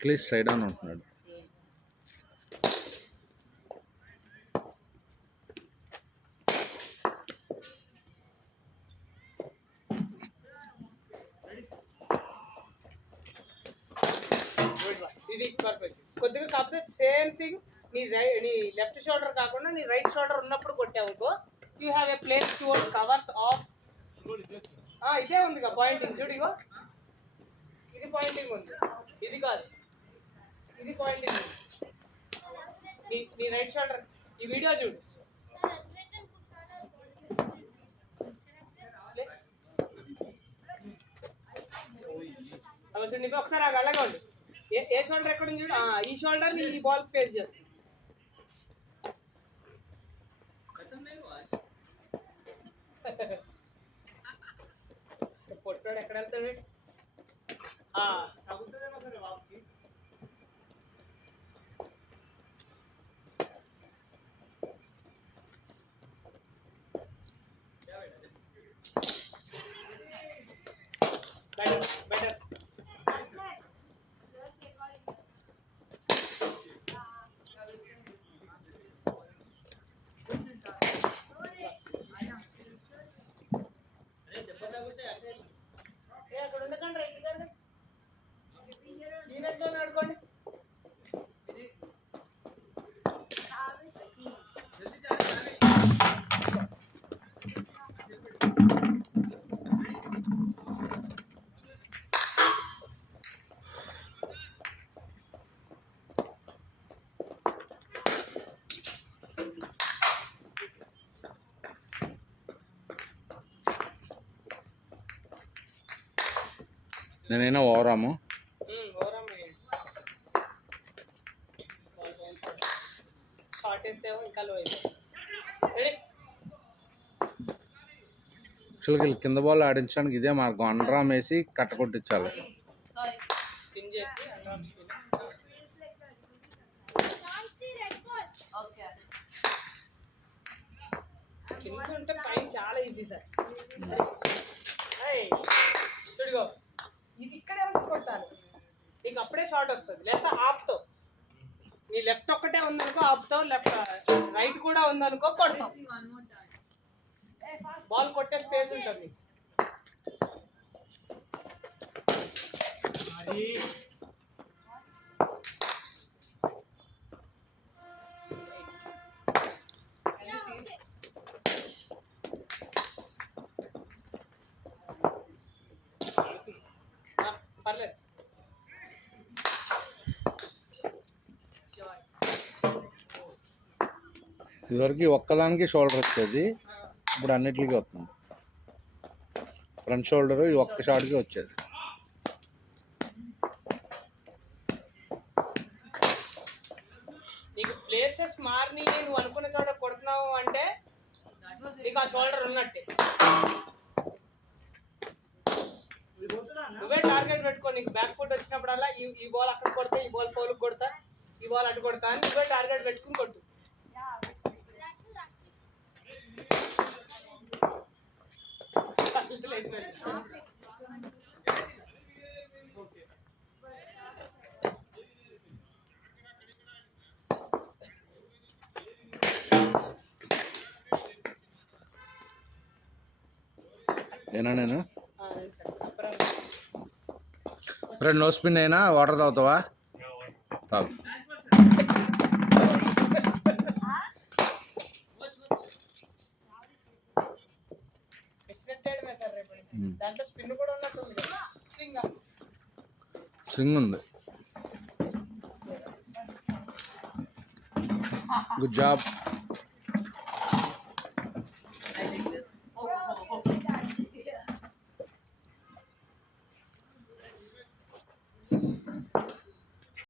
అఖిలేష్ సైడ్ అని ఉంటున్నాడు. ఇది పర్ఫెక్ట్. కొద్దిగా కాకపోతే సేమ్ థింగ్ నీ లెఫ్ట్ షోల్డర్ కాకుండా నీ రైట్ షోల్డర్ ఉన్నప్పుడు కొట్టావుకో you have a place towards covers off. ఇదే ఉంది పాయింటింగ్ చూడిగో, ఇది పాయింటింగ్ ఉంది, ఇది కాదు, ఇది పాయింటింగ్ ఉంది. నీ రైట్ షోల్డర్ ఈ వీడియో చూడు. ఒకసారి ఆ వెళ్ళగండి. ఏ షోల్డర్ ఎక్కడ ఉంది చూడు, ఈ షోల్డర్ ని ఈ బాల్ ఫేస్ చేస్తుంది. పొట్టాడు ఎక్కడ వెళ్తాడు. Better better. అక్కడ ఉండకండి, రైట్ కండి, ఈనెట్లో నడుకోండి. నేనైనా ఓవరాము యాక్చువల్గా కింద బాల్ ఆడించడానికి ఇదే మార్గం, అండరామ్ వేసి కట్ట కొట్టించాలి. చాలా ఈజీ సార్. చూడిగో, ఇది ఇక్కడే ఉండి కొట్టాలి, నీకు అప్పుడే షాట్ వస్తుంది. లేదా ఆపుతావు, నీ లెఫ్ట్ ఒక్కటే ఉందనుకో ఆపుతావు, రైట్ కూడా ఉందనుకో కొడతావు. బాల్ కొట్టే స్పేస్ ఉంటుంది. పర్లేదు. ఇదివరకు ఒక్కదానికి షోల్డర్ వచ్చేది, ఇప్పుడు అన్నిటికీ వస్తుంది. ఫ్రంట్ షోల్డర్ ఈ ఒక్క షాట్కి వచ్చేది. నీకు ప్లేసెస్ మారిని నువ్వు అనుకున్న చోట కొడుతున్నావు అంటే నీకు ఆ షోల్డర్ ఉన్నట్టే. నువ్వే టార్గెట్ పెట్టుకో. నీకు బ్యాక్ ఫుట్ వచ్చినప్పుడల్లా ఈ బాల్ అక్కడ కొడతా, ఈ బాల్ పౌలుకు కొడతా, ఈ బాల్ అటు కొడతా అని నువ్వే టార్గెట్ పెట్టుకుని కొట్టు. ఏనా నేను నో స్పిన్ అయినా వాటర్ తాగుతావా? తాగు. స్వింగ్ ఉంది. Good job.